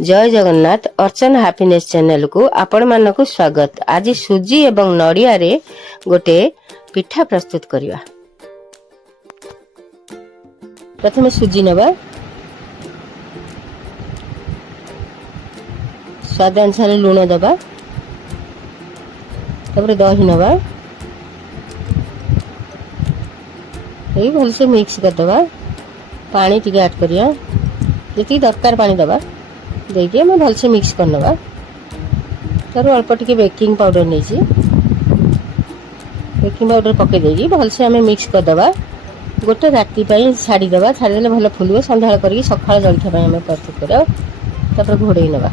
जय जगन्नाथ अर्चन happiness channel को आपण मानक स्वागत। आज सुजी एवं नड़िया रे गोटे पिठा प्रस्तुत करिया। प्रथमे सुजी नबा, स्वाद अनुसार लूण दबा, तापर दही नबा, यही भलसे मिक्स कर दबा। पानी टिके ऐड करिया, जी दरकार पानी दबा देखिए हमें भलसे मिक्स कर नवा। तार अल्प टिके बेकिंग पाउडर नहीं, बेकिंग पाउडर पके देगी भलसे हमें मिक्स कर दबा। गोटे राति छाड़ी दबा, छाड़ी देले भल फुलियो। संध्या करके सकाळ जलखिया हमें प्रस्तुत करा। तापर घोड़े नवा,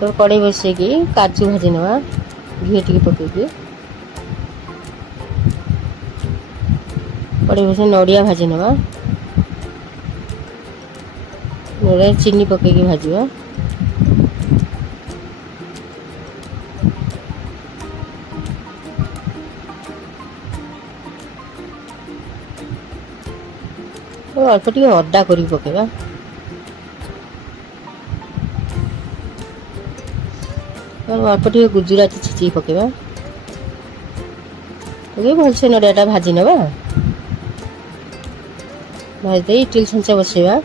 तो कड़े बसैकी काजू भाजी नवा, घी टिके पकेकी कड़े बस नड़िया भाजी नवा, चीनी पकेकी भाजवा। अल्प टे अदा कर पकेबा, अल्प टे गुजराती छेची पकेबा। भलसे नड़िया भाजी नवा, भाजी इटिल छांच बसैबा।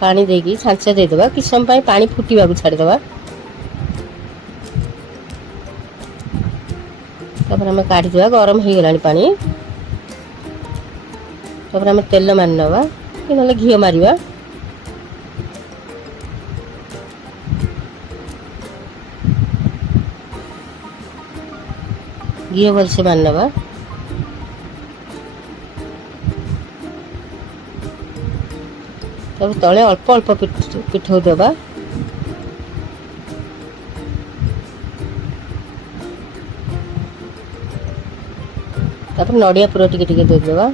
पानी देकी छांच देदेबा, कि समय पानी फुटा छाड़देबा। तापर हमें काढ़ीदेबा, गरम हो गलानी पानी। तापर हमें तेल मारी नवा कि ना घी मारिबा। घी भलसे मारी नवा। तब तले अल्प अल्प पिठौ दबा। तापर नड़िया पूरा टिके टिके देदेबा।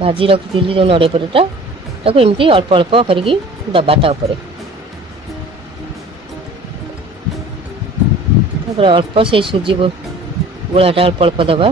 भाजी रखी जो नड़िया पूराटा ताको एमती अल्प अल्प करके दबा ता ऊपर। तापर अल्प से सुजी गोलाटा अल्प अल्प दबा।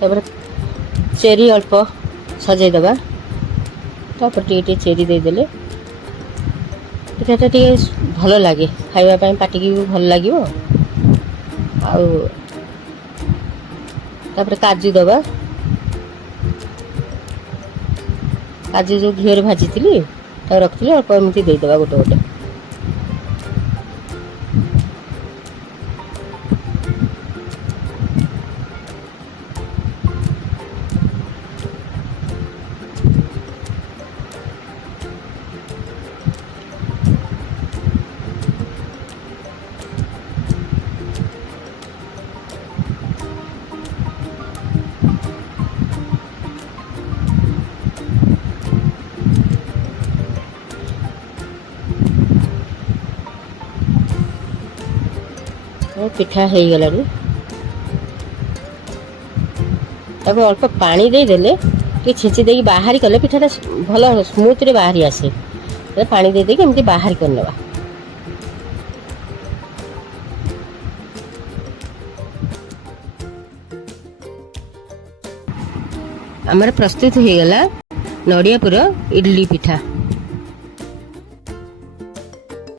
तापर चेरी अल्प सजाई दबा। तापर टे चेरी देदेले पिठाटा टे भल लगे खाइबा, पाटी की भी भल लगे। तापर काजू दबा, काजू जो घी भाजी थी रखी अल्प एमती देदेबा गोटे गोटे। पिठा हो गलानी। ताको अल्प पानी देदेले कि छेची देकी बाहरी कले पिठाटा भल स्मूथ रे बाहरी आसे। पानी दे देकी एमती बाहरी करनवा। हमारा प्रस्तुत हो गला नड़िया पूरा इडली पिठा।